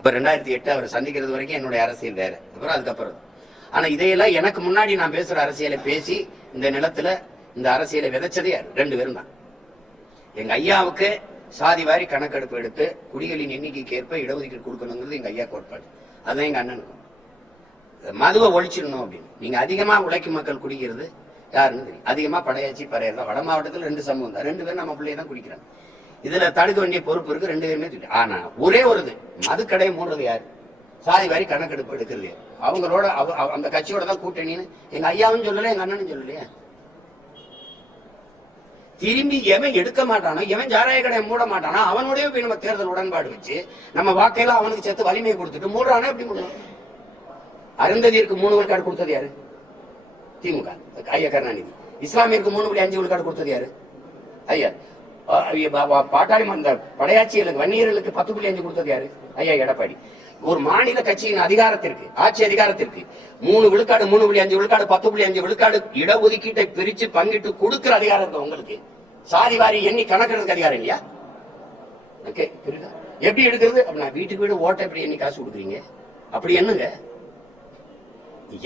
இப்ப ரெண்டாயிரத்தி எட்டு அவர் சந்திக்கிறது வரைக்கும் என்னுடைய அரசியல் வேற. அப்புறம் அதுக்கப்புறம். ஆனா இதையெல்லாம் எனக்கு முன்னாடி நான் பேசுற அரசியலை பேசி இந்த நிலத்துல இந்த அரசியலை விதைச்சதே ரெண்டு பேரும் தான். எங்க ஐயாவுக்கு சாதி வாரி கணக்கெடுப்பு எடுத்து குடிகளின் எண்ணிக்கைக்கு ஏற்ப இடஒதுக்கீடு கொடுக்கணுங்கிறது எங்க ஐயா கோட்பாடு. அதுதான் எங்க அண்ணனுக்கும் மதுவை ஒழிச்சிடணும் அப்படின்னு. நீங்க அதிகமா உழைக்கும் மக்கள் குடிக்கிறது யாருன்னு தெரியும். அதிகமா படையாச்சி பறையர் தான். வட மாவட்டத்தில் ரெண்டு சமூகம் தான். ரெண்டு பேரும் நம்ம பிள்ளைய தான் குடிக்கிறாங்க. இதுல தடுக்க வேண்டிய பொறுப்பு இருக்கு ரெண்டு பேருமே ஆனா ஒரே ஒரு இது மதுக்கடை மூடுறது யாரு? சாதி வாரி கணக்கெடுப்பு எடுக்கிறது அவங்களோட அந்த கட்சியோட தான் கூட்டணின்னு எங்க ஐயாவும் சொல்லல எங்க அண்ணனும் சொல்லலையே. திரும்பி எவன் எடுக்க மாட்டானோ எவன் சாராய கடையை மூட மாட்டானோ அவனோடய போய் நம்ம தேர்தல் உடன்பாடு வச்சு நம்ம வாக்கையெல்லாம் அவனுக்கு சேர்த்து வலிமையை கொடுத்துட்டு மூடுறானே எப்படி மூடுவோம் அருந்ததியிற்கு மூணு விழுக்காடு கொடுத்தது யாரு? திமுக. ஐயா கருணாநிதி. இஸ்லாமியருக்கு மூணு புள்ளி அஞ்சு விழுக்காடு கொடுத்தது யாரு? ஐயா. பாட்டாளி அந்த படையாட்சிகளுக்கு வன்னியர்களுக்கு பத்து புள்ளி அஞ்சு கொடுத்தது யாரு? ஐயா எடப்பாடி. ஒரு மாநில கட்சியின் அதிகாரத்திற்கு ஆட்சி அதிகாரத்திற்கு மூணு விழுக்காடு மூணு புள்ளி அஞ்சு விழுக்காடு பத்து புள்ளி அஞ்சு விழுக்காடு இடஒதுக்கீட்டை பிரிச்சு பங்கிட்டு கொடுக்கிற அதிகாரம் இருக்கு உங்களுக்கு? சாதி வாரி எண்ணி கணக்கிறதுக்கு அதிகாரம் இல்லையா? ஓகே புரியுதா? எப்படி எடுக்கிறது? அப்படின்னா வீட்டுக்கு வீடு ஓட்ட எப்படி எண்ணி காசு கொடுக்குறீங்க? அப்படி என்னங்க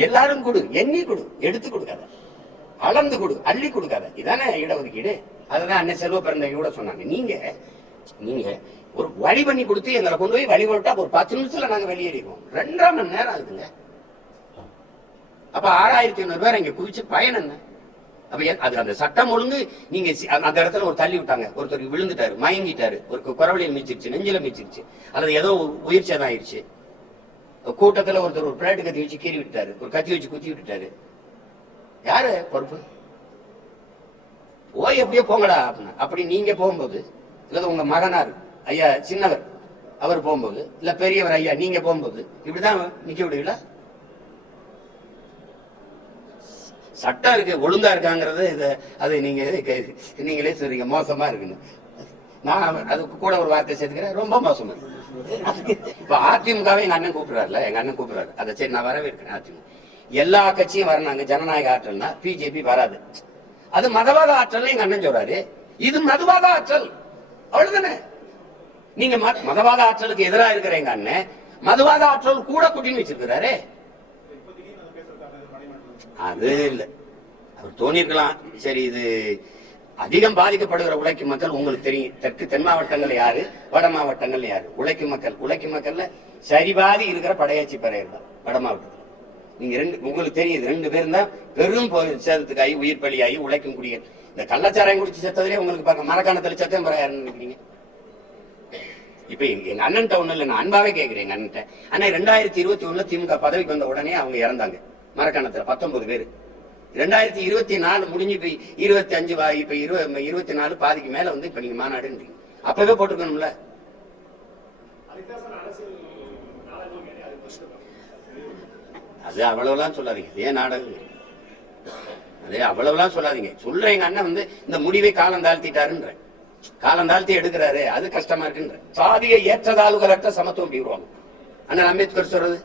எல்லாரும் கொடு எண்ணி கொடு எடுத்து கொடுக்காத. அளந்து கொடு அள்ளி கொடுக்காத. இதானே இடஒதுக்கீடு? அதுதான் அண்ணன் செல்வ பிறந்த கூட சொன்னாங்க. நீங்க நீங்க ஒரு வழி பண்ணி கொடுத்து எங்களை கொண்டு போய் வழி போட்டா ஒரு பத்து நிமிஷத்துல நாங்க வெளியேறிடுவோம். ரெண்டரை மணி நேரம் ஆகுதுங்க. அப்ப ஆறாயிரத்தி ஐநூறு பேர் இங்க குவிச்சு பயன் என்ன அப்ப அது அந்த சட்டம் ஒழுங்கு நீங்க சி- அந்த இடத்துல ஒரு தள்ளி விட்டாங்க. ஒருத்தர் விழுந்துட்டாரு மயங்கிட்டாரு. ஒரு கு- மிச்சிருச்சு நெஞ்சில மிச்சிருச்சு. அல்லது ஏதோ உயிர் சேதம் ஆயிடுச்சு கூட்டத்துல ஒருத்தர் ஒரு பிளேட்டு கத்தி வச்சு கீறி விட்டாரு ஒரு கத்தி வச்சு குத்தி விட்டுட்டாரு. யாரு? பொறுப்பு? ஓய் எப்படியோ போங்கடா அப்படின்னு அப்படி நீங்க போகும்போது இல்ல உங்க மகனார் ஐயா சின்னவர் அவர் போகும்போது இல்ல பெரியவர் ஐயா நீங்க போகும்போது இப்படிதான் நிக்க விடுவீங்களா? சட்டம் இருக்கு ஒழுங்கா இருக்காங்கிறது இது அது நீங்க கே- நீங்களே சொல்றீங்க மோசமா இருக்குன்னு. நான் அது அதுக்கு கூட ஒரு வார்த்தை சேர்த்துக்கிறேன் ரொம்ப மோசமா இருக்கு. இப்ப அதிமுகவை எங்க அண்ணன் கூப்பிடுறாருல எங்க அண்ணன் கூப்பிடுறாரு. அதை சரி நான் வரவே இருக்கேன் அதிமுக. எல்லா கட்சியும் வரனாங்க ஜனநாயக ஆற்றல்னா பிஜேபி வராது. அது மதவாத ஆற்றல் எங்க அண்ணன் சொல்றாரு. இது மதவாத ஆற்றல். அவ்வளவுதானே? நீங்க மதவாத ஆற்றலுக்கு எதிராக இருக்கிற எங்க அண்ணன் மதவாத ஆற்றல் கூட குட்டின்னு வச்சிருக்கிறாரு. அது இல்ல. அவர் தோணிருக்கலாம். சரி இது அதிகம் பாதிக்கப்படுகிற உழைக்கும் மக்கள் உங்களுக்கு தெரியும். தெற்கு தென் மாவட்டங்கள் யாரு? வட மாவட்டங்கள் யாரு? உழைக்கும் மக்கள். உழைக்கும் மக்கள்ல சரிபாதி இருக்கிற படையாச்சி பறையர் தான் வட மாவட்டத்தில். நீங்க ரெண்டு உங்களுக்கு தெரியுது ரெண்டு பேரும் தான் பெரும் சேதத்துக்காகி உயிர் பலியாகி உழைக்கும் குடிகள். இந்த கள்ளச்சாராயம் குடிச்சு செத்ததுலேயே உங்களுக்கு பார்க்க மரக்காணத்துல சத்தம் பறையாருன்னு நினைக்கிறீங்க? இப்ப எங்க எங்க அண்ணன்ட்ட ஒண்ணு இல்ல நான் அன்பாவே கேட்கிறேன் எங்க அண்ணன்ட்ட. அண்ணா ரெண்டாயிரத்தி இருபத்தி ஒண்ணுல திமுக பதவிக்கு வந்த உடனே அவங்க இறந்தாங்க. மரக்காணத்துல பத்தொன்பது பேரு. ரெண்டாயிரத்தி இருபத்தி நாலு முடிஞ்சு இப்ப இருபத்தி அஞ்சு வா- இப்ப இருபது இருபத்தி நாலு பாதிக்கு மேல வந்து இப்ப நீங்க மாநாடுன்றீங்க. அப்பவே போட்டுக்கணும்ல அது அவ்வளவுலாம் சொல்லாதீங்க. இதே நாடகம். அதே அவ்வளவுலாம் சொல்லாதீங்க. சொல்ற எங்க அண்ணன் வந்து இந்த முடிவை காலம் தாழ்த்திட்டாருன்ற. காலம் தாழ்த்தி எடுக்கிறாரு அது கஷ்டமா இருக்குன்ற. சாதியை ஏற்றதாளுகளற்ற சமத்துவம் அப்படி அண்ணன் அம்பேத்கர் சொல்றது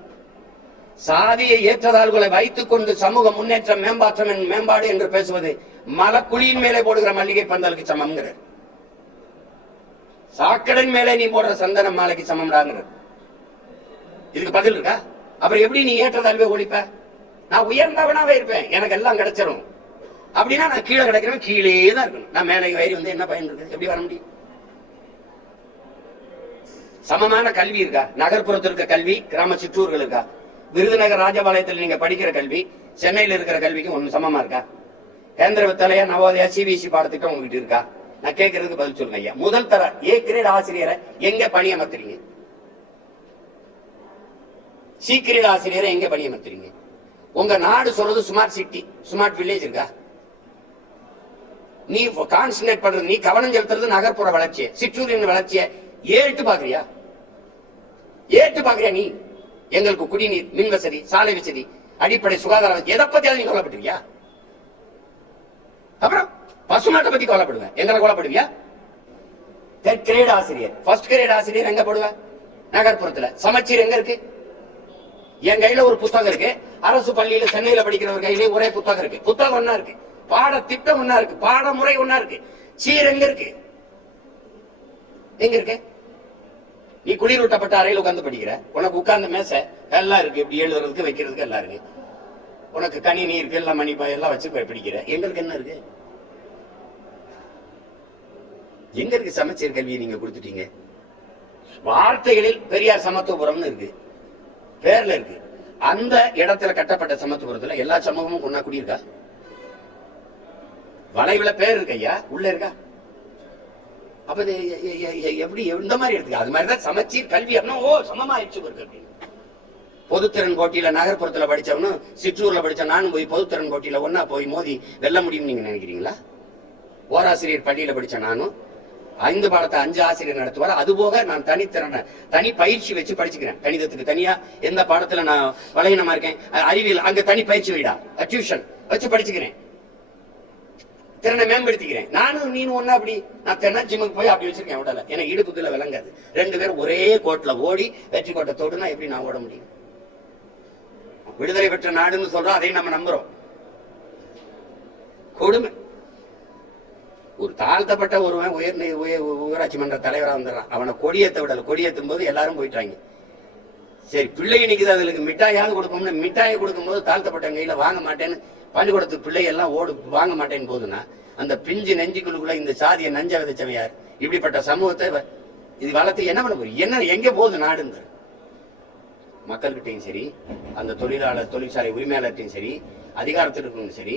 சாதியை ஏற்றதாள்களை வைத்துக் கொண்டு சமூக முன்னேற்றம் மேம்பாற்றம் மேம்பாடு என்று பேசுவது மலக்குழியின் மேலே போடுகிற மல்லிகை பந்தலுக்கு சமம்ங்கிறார். சாக்கடன் மேலே நீ போடுற சந்தன மாலைக்கு சமம்டாங்கிறார். இதுக்கு பதில் இருக்கா? அப்புறம் எப்படி நீ ஏற்ற தாழ்வே ஒழிப்ப? நான் உயர்ந்தவனாவே இருப்பேன். எனக்கு எல்லாம் கிடைச்சிரும். அப்படின்னா நான் கீழே கிடைக்கிறவன் கீழே தான் இருக்கணும். நான் மேலே வயிறு வந்து என்ன பயன் இருக்கு? எப்படி வர முடியும்? சமமான கல்வி இருக்கா? நகர்ப்புறத்தில் இருக்க கல்வி கிராம சிற்றூர்கள் இருக்கா? விருதுநகர் ராஜபாளையத்தில் நீங்க படிக்கிற கல்வி சென்னையில் இருக்கிற கல்விக்கு ஒண்ணு சமமா இருக்கா? கேந்திர வித்தாலயா நவோதயா சிபிஎஸ்சி பாடத்திட்டம் உங்ககிட்ட இருக்கா? நான் கேட்கறதுக்கு பதில் சொல்லுங்க ஐயா. முதல் தர ஏ கிரேட் ஆசிரியரை எங்க பணியமர்த்துறீங்க? சி ஆசிரியரை எங்க பணியமர்த்துறீங்க? உங்க நாடு சொல்றது ஸ்மார்ட் சிட்டி ஸ்மார்ட் வில்லேஜ் இருக்கா? நீ கான்சன்ட்ரேட் பண்றது நீ கவனம் செலுத்துறது நகர்ப்புற வளர்ச்சியை சிற்றூரின் வளர்ச்சியை ஏறிட்டு பாக்குறியா ஏற்று பாக்குறியா நீ? எங்களுக்கு குடிநீர் மின் வசதி சாலை வசதி அடிப்படை சுகாதார வசதி எதை பத்தியாவது நீ கொல்லப்பட்டுவியா அப்புறம் பசுமாட்டை பத்தி கொல்லப்படுவேன் எங்களை கொல்லப்படுவியா தேர்ட் கிரேட் ஆசிரியர். ஃபர்ஸ்ட் கிரேட் ஆசிரியர் எங்க போடுவேன் நகர்ப்புறத்துல. சமச்சீர் எங்க இருக்கு? என் கையில ஒரு புத்தகம் இருக்கு. அரசு பள்ளியில சென்னையில படிக்கிற ஒரு கையில ஒரே புத்தகம் இருக்கு. புத்தகம் ஒன்னா இருக்கு. பாட திட்டம் ஒன்னா இருக்கு. பாடமுறை ஒன்னா இருக்கு. சீர் எங்க இருக்கு? எங்க இருக்கு? நீ குளிரூட்டப்பட்ட அறையில் உட்கார்ந்து படிக்கிற. உனக்கு உட்கார்ந்த மேசை எல்லாம் இருக்கு. இப்படி எழுதுறதுக்கு வைக்கிறதுக்கு எல்லாம் இருக்கு. உனக்கு கணினி இருக்கு எல்லாம் மணி பா- எல்லாம் வச்சு படிக்கிற. எங்களுக்கு என்ன இருக்கு? எங்க இருக்கு? சமச்சீர் கல்வியை நீங்க கொடுத்துட்டீங்க. வார்த்தைகளில் பெரியார் சமத்துவபுரம்னு இருக்கு. பேர்ல இருக்கு. அந்த இடத்துல கட்டப்பட்ட சமத்துவத்துல எல்லா சமூகமும் ஒன்னா குடியிருக்கா? வளைவுல பேர் இருக்கு ஐயா. உள்ள இருக்கா? அப்ப எப்படி எந்த மாதிரி இருக்கு அது மாதிரிதான் சமச்சீர் கல்வி அப்படின்னா ஓ சமமா ஆயிடுச்சு இருக்கு அப்படின்னு பொதுத்திறன் போட்டியில நகர்ப்புறத்துல படிச்சவனும் சிற்றூர்ல படிச்ச நானும் போய் பொதுத்திறன் போட்டியில ஒன்னா போய் மோதி வெல்ல முடியும்னு நீங்க நினைக்கிறீங்களா? ஓராசிரியர் பள்ளியில படிச்ச நானும் ஐந்து பாடத்தை அஞ்சு ஆசிரியர் நடத்துவார். அது போக நான் தனித்திறனை தனி பயிற்சி வச்சு படிச்சுக்கிறேன். கணிதத்துக்கு தனியா எந்த பாடத்துல நான் வலையினமா இருக்கேன் அறிவியல் அங்க தனி பயிற்சி வீடா டியூஷன் வச்சு படிச்சுக்கிறேன். திறனை மேம்படுத்திக்கிறேன். நானும் நீனும் ஒண்ணா அப்படி நான் திறனா ஜிம்முக்கு போய் அப்படி வச்சிருக்கேன் உடல. எனக்கு இடுப்புக்குள்ள விளங்காது. ரெண்டு பேரும் ஒரே கோட்ல ஓடி வெற்றி கோட்டை தொடுனா எப்படி நான் ஓட முடியும்? விடுதலை பெற்ற நாடுன்னு சொல்றோம் அதையும் நம்ம நம்புறோம். கொடுமை. ஒரு தாழ்த்தப்பட்ட ஒருவன் உயர் உயர் ஊராட்சி மன்ற தலைவராக வந்துடுறான். அவனை கொடியேற்ற விடல. கொடியேற்றும் போது எல்லாரும் போயிட்டாங்க. சரி பிள்ளை நிக்குது அதுக்கு மிட்டாயாவது கொடுப்போம்னு மிட்டாயை கொடுக்கும்போது தாழ்த்தப்பட்ட கையில் வாங்க மாட்டேன்னு பள்ளிக்கூடத்து பிள்ளை எல்லாம் ஓடு வாங்க மாட்டேன்னு போதுன்னா அந்த பிஞ்சு நெஞ்சுக்குள்ளுக்குள்ள இந்த சாதியை நஞ்ச விதைச்சவன் யார்? இப்படிப்பட்ட சமூகத்தை இது வளர்த்து என்ன பண்ண போறீங்க என்ன எங்கே போகுது நாடுங்கிற மக்கள்கிட்டையும் சரி அந்த தொழிலாளர் தொழிற்சாலை உரிமையாளர்கிட்டையும் சரி அதிகாரத்திற்கும் சரி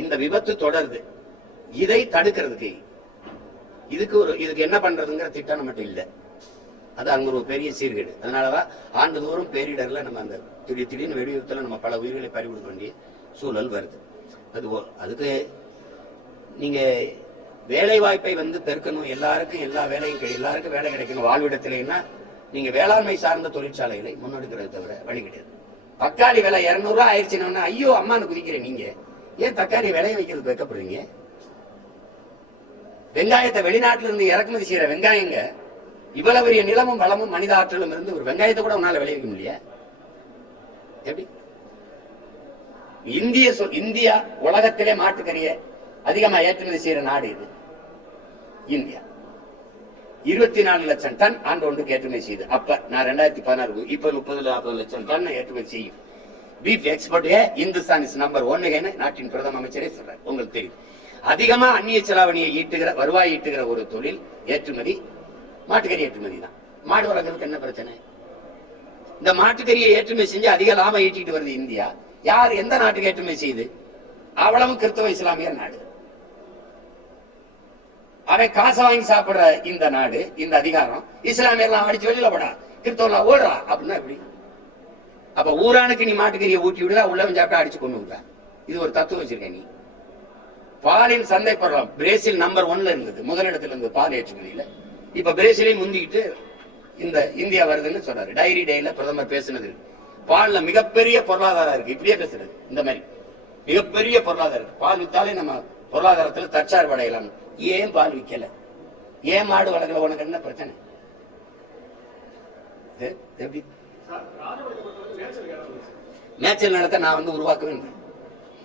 இந்த விபத்து தொடருது. இதை தடுக்கிறதுக்கு இதுக்கு ஒரு இதுக்கு என்ன பண்றதுங்கிற திட்டம் மட்டும் இல்லை. அது அங்க ஒரு பெரிய சீர்கேடு. அதனாலதான் ஆண்டுதோறும் பேரிடர்ல நம்ம அந்த திடீர் திடீர்னு வெடிவிபத்துல நம்ம பல உயிர்களை பறி கொடுக்க வேண்டிய சூழல் வருது. அது அதுக்கு நீங்க வேலை வாய்ப்பை வந்து பெருக்கணும். எல்லாருக்கும் எல்லா வேலையும் எல்லாருக்கும் வேலை கிடைக்கணும். வாழ்விடத்திலேன்னா நீங்க வேளாண்மை சார்ந்த தொழிற்சாலைகளை முன்னெடுக்கிறது தவிர வழி கிடையாது. தக்காளி விலை இருநூறு ஆயிடுச்சுன்னா ஐயோ அம்மானு குதிக்கிறேன் நீங்க. ஏன் தக்காளி விலையை வைக்கிறதுக்கு வைக்கப்படுறீங்க? வெங்காயத்தை வெளிநாட்டுல இருந்து இறக்குமதி செய்யற வெங்காயங்க இவ்வளவு பெரிய நிலமும் வளமும் மனித ஆற்றலும் இருந்து ஒரு வெங்காயத்தை கூட உன்னால விளைவிக்க முடியல. எப்படி? இந்திய சொல் இந்தியா உலகத்திலே மாட்டுக்கறிய அதிகமா ஏற்றுமதி செய்யற நாடு இது. இந்தியா. இருபத்தி நாலு லட்சம் டன் ஆண்டு ஒன்றுக்கு ஏற்றுமதி செய்யுது. அப்ப நான் ரெண்டாயிரத்தி பதினாறு இப்ப முப்பது நாற்பது லட்சம் டன் ஏற்றுமதி செய்யும். Beef export Hindustan is number ஒன்னு நாட்டின் பிரதம அமைச்சரே சொல்றாரு. உங்களுக்கு தெரியும். அதிகமா அந்நிய செலாவணியை ஈட்டுகிற வருவாய் ஈட்டுகிற ஒரு தொழில் ஏற்றுமதி மாட்டுக்கறி ஏற்றுமதி தான். மாடு வளர்க்கறதுக்கு என்ன பிரச்சனை? இந்த மாட்டுக்கறியை ஏற்றுமதி செஞ்சு அதிக லாபம் ஈட்டிட்டு வருது இந்தியா. யார் எந்த நாட்டுக்கு ஏற்றுமதி செய்யுது அவ்வளவும் கிறிஸ்தவ இஸ்லாமியர் நாடு. அவன் காசை வாங்கி சாப்பிடுற இந்த நாடு இந்த அதிகாரம் இஸ்லாமியர்லாம் அடிச்சு வெளியில போடா. கிறிஸ்தவலாம் ஓடுறா. அப்படின்னா எப்படி? அப்ப ஊரானுக்கு நீ மாட்டுக்கறியை ஊட்டி விடுதா உள்ளவன் சாப்பிட்டா அடிச்சு கொண்டு விடுறா இது ஒரு தத்துவம் வச்சிருக்க நீ. பாலின் சந்தை பொருளாம் பிரேசில் நம்பர் ஒன்ல இருந்தது. முதலிடத்துல இருந்தது பால் ஏற்றுமதியில. இப்ப பிரேசிலே முந்திக்கிட்டு இந்த இந்தியா வருதுன்னு சொல்றாரு டைரி டேல பிரதமர் பேசுனது. பால்ல மிகப்பெரிய பொருளாதாரம் இருக்கு. இப்படியே பேசுறது. இந்த மாதிரி. மிகப்பெரிய பொருளாதாரம் இருக்கு. பால் வித்தாலே நம்ம பொருளாதாரத்துல தற்சார்பு அடையலாம். ஏன் பால் விக்கல? ஏன் மாடு வளர்க்கல? உனக்கு என்ன பிரச்சனை? எப்படி? மேய்ச்சல் நிலத்தை நான் வந்து உருவாக்குவேன்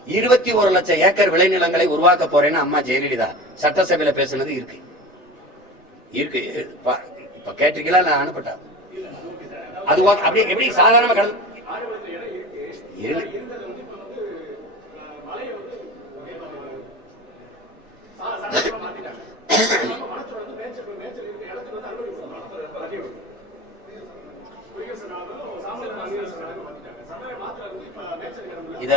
இருபத்தி ஒரு லட்சம் ஏக்கர் விளைநிலங்களை உருவாக்க போறேன்னு அம்மா ஜெயலலிதா சட்டசபையில பேசுனது இருக்கு. இருக்கு. இப்ப கேட்டிருக்கீங்களா? நான் அனுப்பட்டா? அது அப்படியே எப்படி சாதாரண கடல் இரு- இத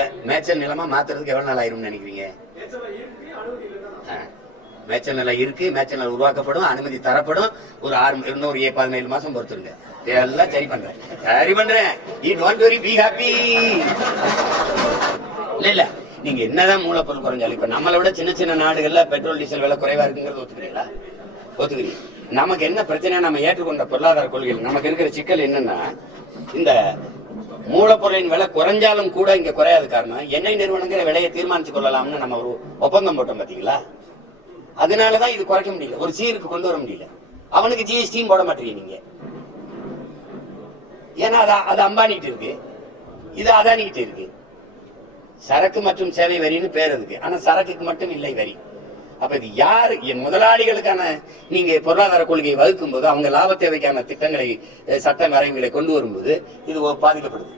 மேய்ச்சல் நிலமா மாத்துறதுக்கு எவ்வளவு நாள் ஆயிரும்னு நினைக்கிறீங்க? மேய்ச்சல் நிலம் இருக்கு மேய்ச்சல் நிலம் உருவாக்கப்படும் அனுமதி தரப்படும். ஒரு ஆறு இன்னொரு ஒரு ஏ- பதினேழு மாசம் பொறுத்துருங்க. எல்லாம் சரி பண்றேன். சரி பண்றேன். It don't very be happy இல்ல இல்ல. நீங்க என்னதான் மூலப்பொருள் குறைஞ்சாலும் இப்ப நம்மளை விட சின்ன சின்ன நாடுகள்ல பெட்ரோல் டீசல் விலை குறைவா இருக்குங்கிறது ஒத்துக்கிறீங்களா? ஒத்துக்கிறீங்க. நமக்கு என்ன பிரச்சனை நம்ம ஏற்றுக்கொண்ட பொருளாதார கொள்கைகள் நமக்கு இருக்கிற சிக்கல் என்னன்னா இந்த மூலப்பொருளின் விலை குறைஞ்சாலும் கூட இங்க குறையாது காரணம் எண்ணெய் நிறுவனங்கிற விலையை தீர்மானிச்சு கொள்ளலாம்னு நம்ம ஒரு ஒப்பந்தம் போட்டோம் பாத்தீங்களா? அதனாலதான் இது குறைக்க முடியல. ஒரு சீருக்கு கொண்டு வர முடியல. அவனுக்கு ஜிஎஸ்டியும் போட மாட்டீங்க நீங்க. ஏன்னா அது அது அம்பானிக்கிட்டு இருக்கு. இது அதானிக்கிட்டு இருக்கு. சரக்கு மற்றும் சேவை வரின்னு பேர் இருக்கு. ஆனா சரக்குக்கு மட்டும் இல்லை வரி. அப்ப இது யாரு? என் முதலாளிகளுக்கான நீங்க பொருளாதார கொள்கையை வகுக்கும் போது அவங்க லாப தேவைக்கான திட்டங்களை சட்ட வரைவுகளை கொண்டு வரும்போது இது பாதிக்கப்படுது.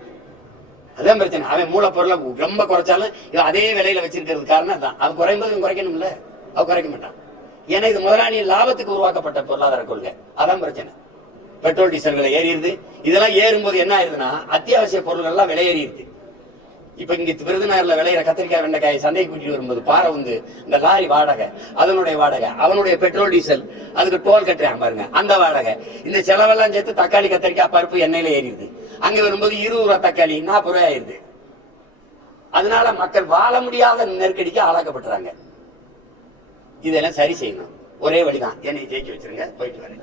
அதான் பிரச்சனை. அவன் மூலப்பொருளை ரொம்ப குறைச்சாலும் இவன் அதே விலையில வச்சிருக்கிறது காரணம் தான் அவன் குறையும் போது குறைக்கணும்ல? அவ குறைக்க மாட்டான். ஏன்னா இது முதலாளியின் லாபத்துக்கு உருவாக்கப்பட்ட பொருளாதார கொள்கை. அதான் பிரச்சனை. பெட்ரோல் டீசல் விலை ஏறிடுது. இதெல்லாம் ஏறும்போது என்ன ஆயிருதுன்னா அத்தியாவசிய பொருள்கள்லாம் விலை ஏறிடுது. இப்ப இங்க விருதுநகர்ல விளையிற கத்திரிக்காய் வெண்டைக்காய் சந்தைக்கு கூட்டிட்டு வரும்போது பாறை வந்து இந்த லாரி வாடகை அதனுடைய வாடகை அவனுடைய பெட்ரோல் டீசல் அதுக்கு டோல் கட்டுறாங்க பாருங்க அந்த வாடகை. இந்த செலவெல்லாம் சேர்த்து தக்காளி கத்திரிக்காய் பருப்பு எண்ணெயில ஏறிடுது. அங்க வரும்போது இருபது ரூபா தக்காளி நாற்பது ரூபாய் ஆயிருது அதனால மக்கள் வாழ முடியாத நெருக்கடிக்கு ஆளாக்கப்படுறாங்க இதெல்லாம் சரி செய்யணும். ஒரே வழிதான். என்னை ஜெயிக்க வச்சிருங்க. போயிட்டு வரேன்.